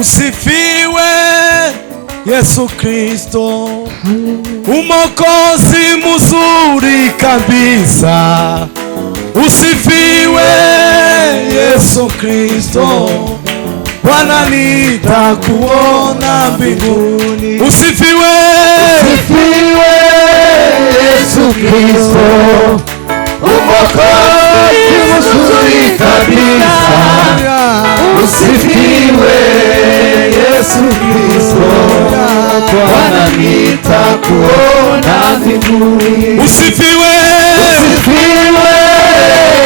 Usifiwe Yesu Kristo, Mwokozi mzuri kabisa. Usifiwe Yesu Kristo, Bwana nitakuona mbinguni. Usifiwe, usifiwe Yesu Kristo, Mwokozi mzuri kabisa. Usifiwe Yesu Kristo, Bwana nitakuona mbinguni. Usifiwe, usifiwe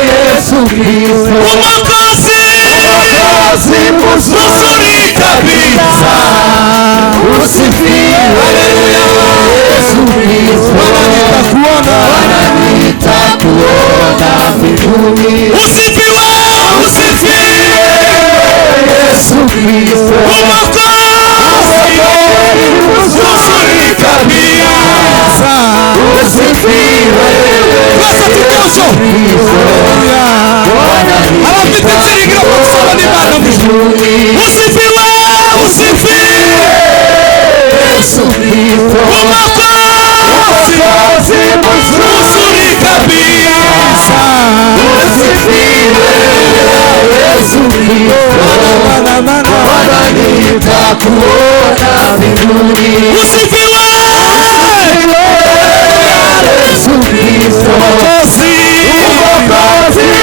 Yesu Kristo, Mwokozi mzuri kabisa. Usifiwe Yesu Kristo, Bwana nitakuona mbinguni. usifiwe, usifiwe Yesu Kristo, mzuri kabisa. usifiwe Yesu Kristo, usifiwe, usifiwe Yesu Kristo, Mwokozi mzuri kabisa. usifiwe Yesu Kristo, Bwana nitakuona mbinguni. Usifiwe Yesu Kristo, Mwokozi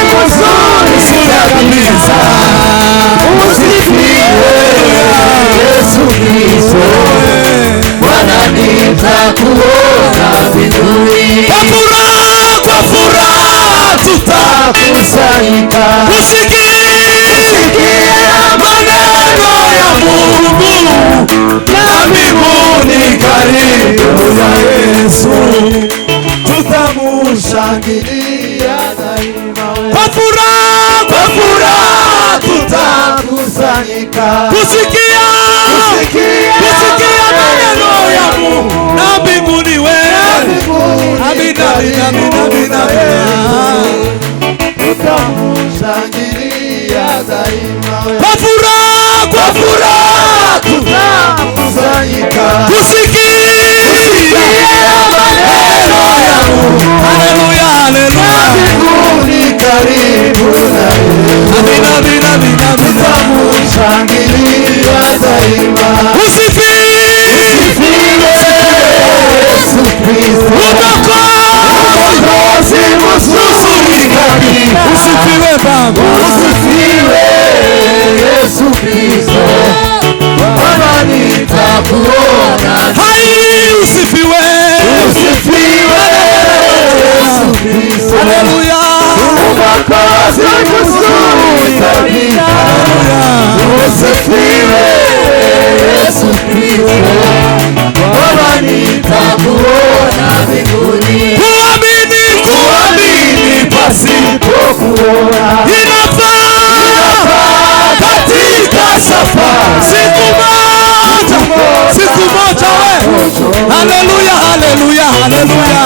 mzuri kabisa. Usifiwe Yesu Kristo, Bwana nitakuona mbinguni. Kwa furaha tutakusanyika kusikia maneno ya Mungu, na mbinguni karibu na Yesu tutamushangilia daima. Kwa furaha tutakusanyika kusikia maneno ya Mungu, na mbinguni wewe. Amina, amina, amina, amina. Tutamushangilia daima. Kwa furaha tutakusanyika kusikia maneno ya Mungu. Haleluya, haleluya. Mbinguni karibu na Yesu. Amina, amina, amina, amina. Tutamushangilia daima. Usifiwe Yesu Kristo, Mwokozi mzuri kabisa. Usifiwe Baba, usifiwe Yesu Kristo, Bwana nitakuona. hai usifiwe, Usifiwe Yesu Kristo, haleluya. Mwokozi mzuri kabisa. Usifiwe Yesu Kristo, Bwana nitakuona mbinguni. Kuamini pasipokuona inafaa katika safari. Siku moja we. Haleluya, haleluya, haleluya.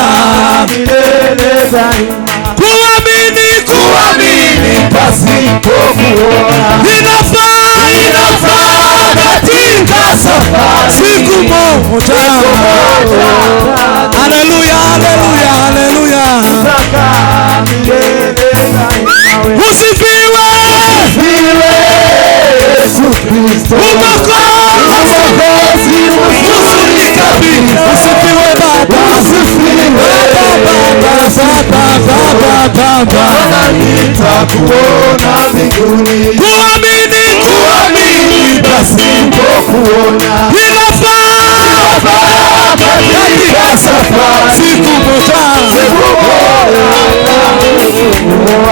Kuamini pasipokuona inafaa katika safari. Siku moja. Haleluya, haleluya, haleluya. Usifiwe Yesu Kristo, Mwokozi mzuri kabisa. Usifiwe Baba, usifiwe Baba. nitakuona mbinguni. Kuamini pasipokuona inafaa katika safari. Siku moja.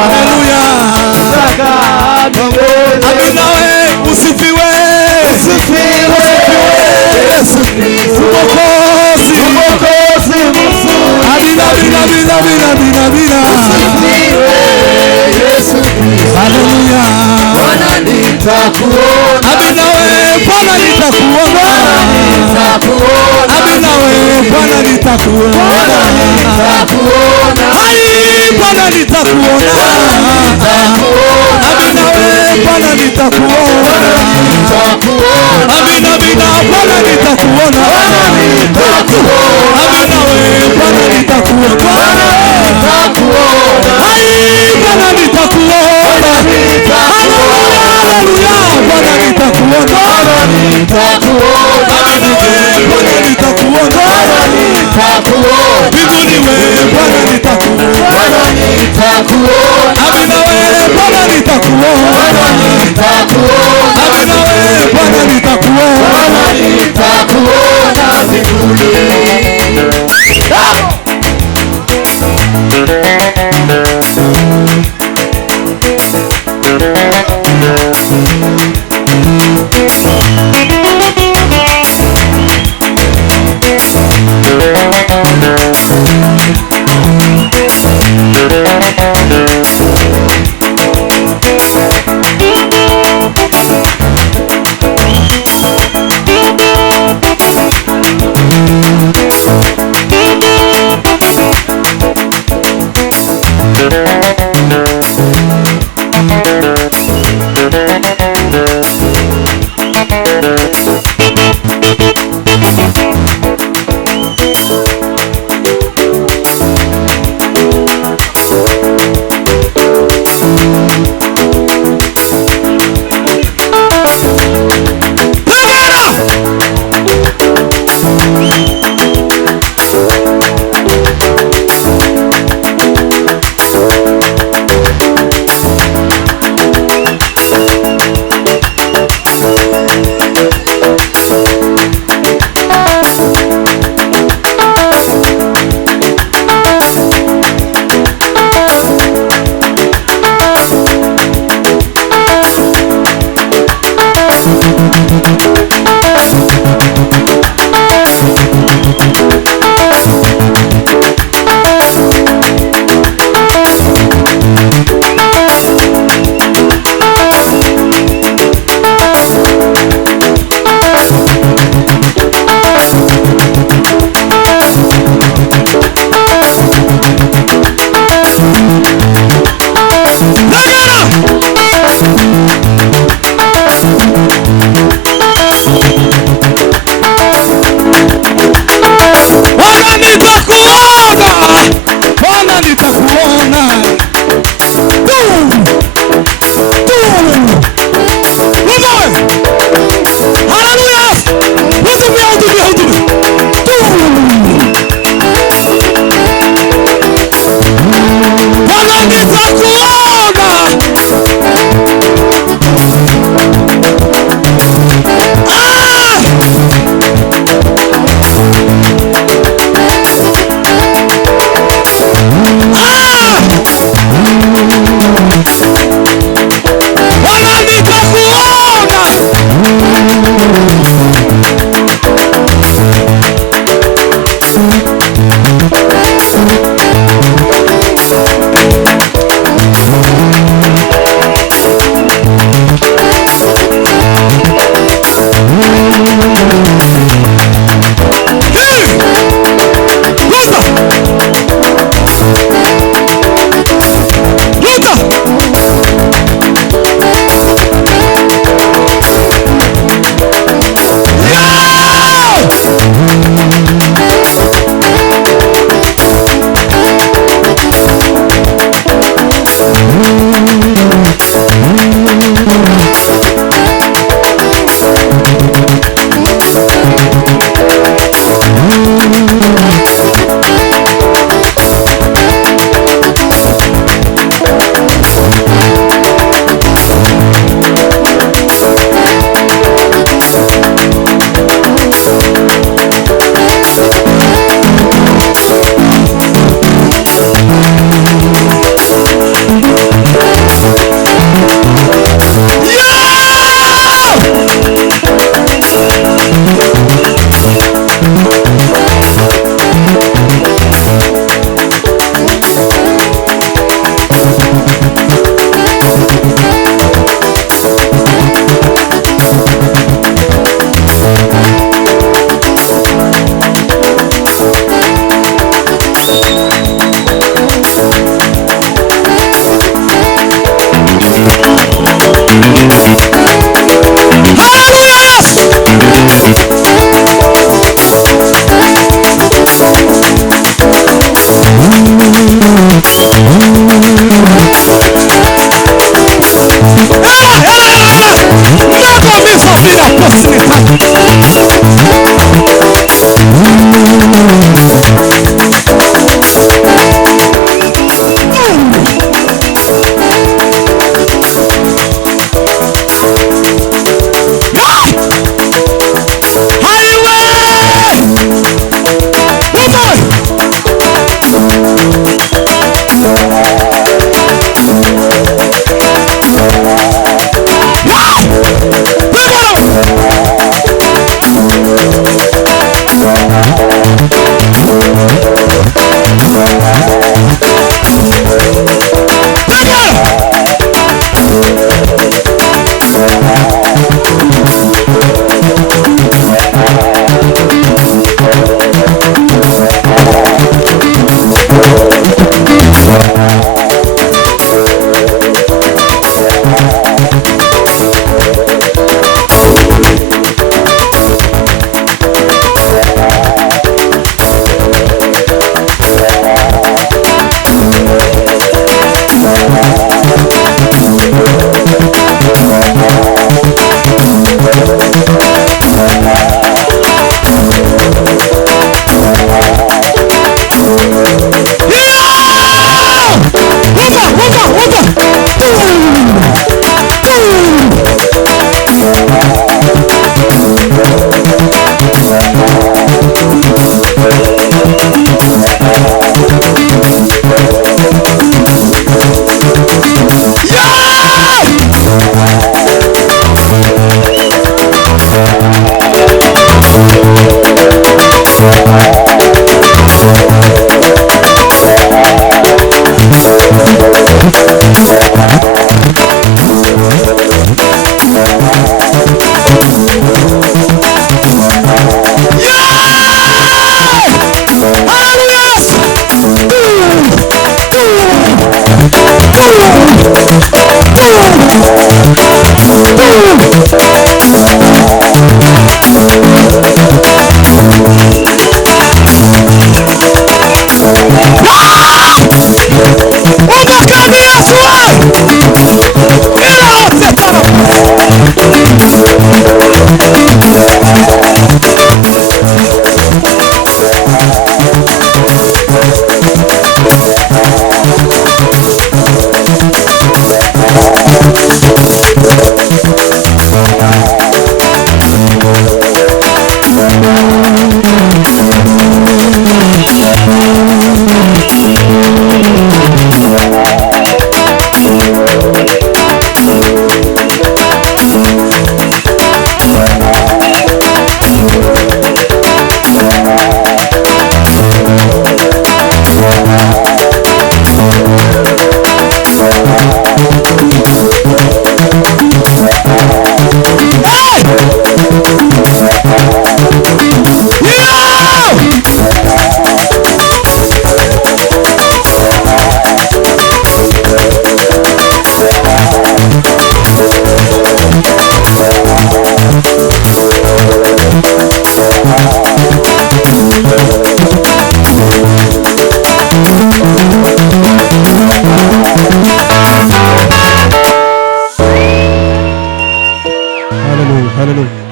Haleluya. Amina we. Usifiwe Yesu Kristo, Mwokozi mzuri. Amina, amina, amina, amina, amina, amina. Usifiwe Yesu Kristo, Haleluya. Bwana nitakuona. Amina we. Bwana nitakuona. Amina we. Bwana nitakuona. Hai Bwana nitakuona. Amina we. Bwana nitakuona. Amina, amina, Bwana nitakuona. Amina, wewe Bwana nitakuona. Hai, Bwana nitakuona. Haleluya, Bwana nitakuona. Amina, wewe Bwana nitakuona. Mbinguni wewe Bwana nitakuona. Amina, wewe Bwana nitakuona. Amina, wewe Bwana nitakuona.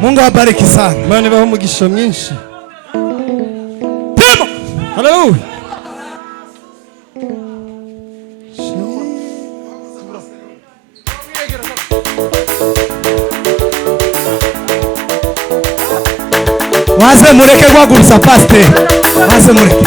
Mungu awabariki sana. Imana ibahe umugisha mwinshi. Pema. Haleluya. Maze mureke guhaguruza pasiteri. Maze mureke.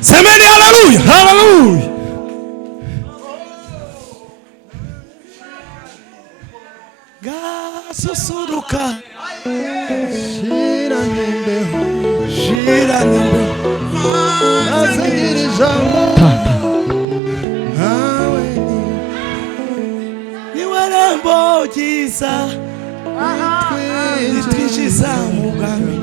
Semeni haleluya. Haleluya. Gasusuruka. Shira nimbeho. Shira nimbeho. Nazagira ijambo. Niwe rembo ryiza. Twinjiza mu bwami.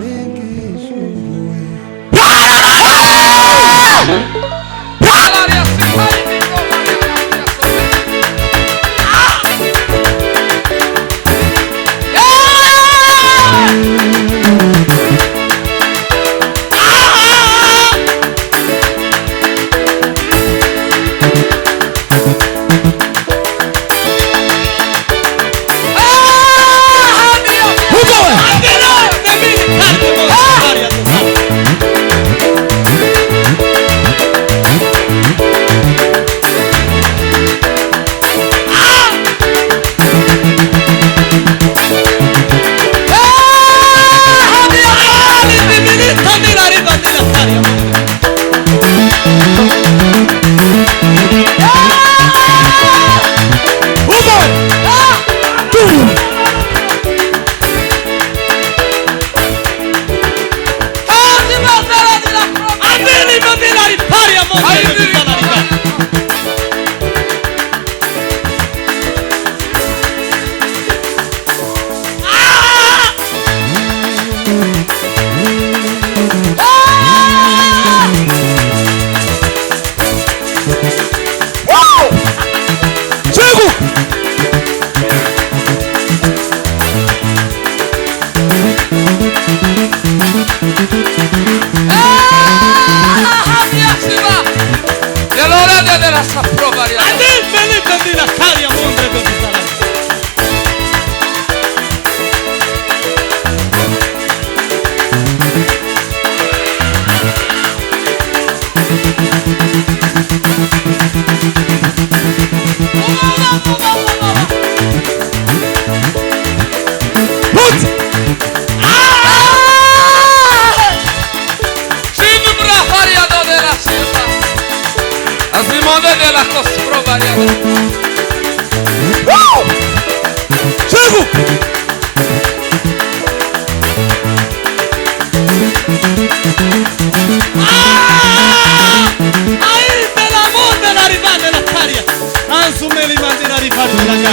sumeli mandina rifadulaga.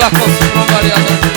La cosa variata.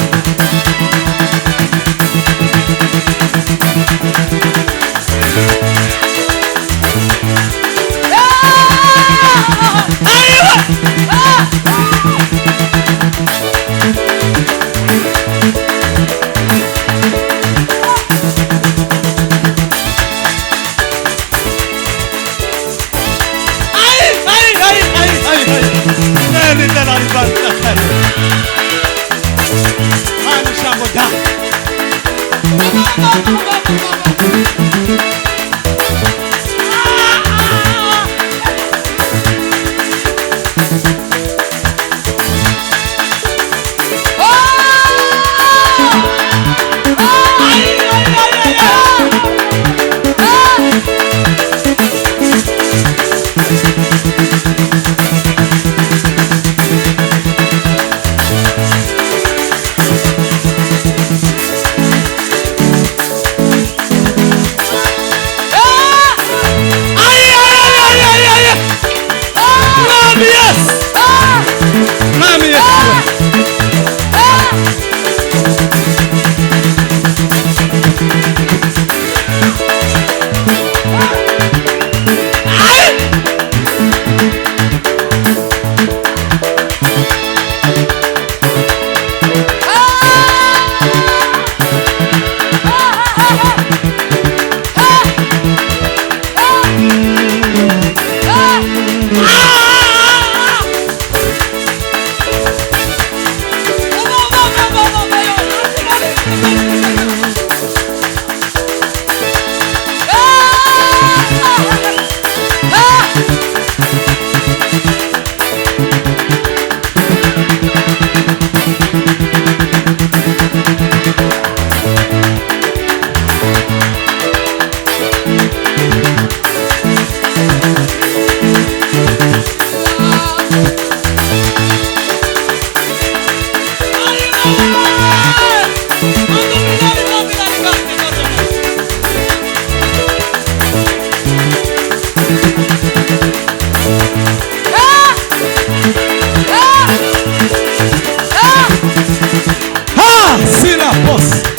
Sila posse.